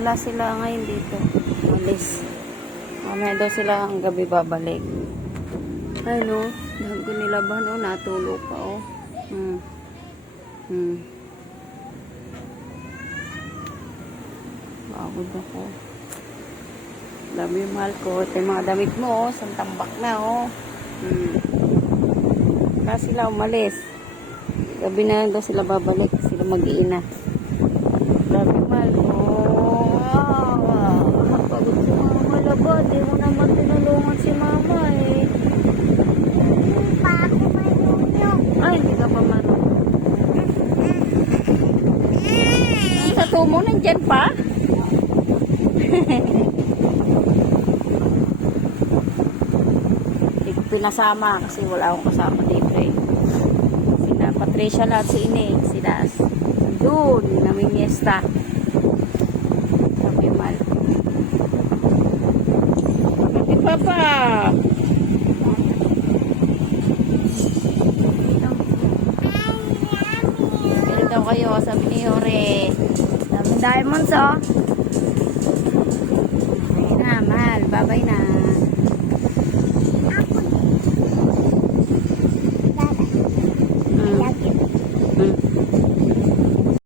Wala sila ngayon dito. Alis. Mamaya daw sila ang gabi babalik. Ay no, dahil ko nila ba no, natulog pa oh. Pagod ako. Love you, mahal ko. Ito yung mga damit mo oh, santambak na oh. Wala sila umalis. Gabi na daw sila babalik. Sila mag-iina. Love you, mahal ko. Pagod si mama laba. Di mo naman tinulungan si mama eh. Pa ako marunong. Ay, hindi ka pa marunong. Ang tattoo mo nandyan pa? Hindi ko pinasama kasi wala akong kasama dito eh. Sina Patricia lahat si Ine. Sila doon namimiesta. Sabi mal. Sabi papa. Pero daw kayo sabi ni Hore. Sabi diamonds oh. Ayun na mahal. Bye bye na.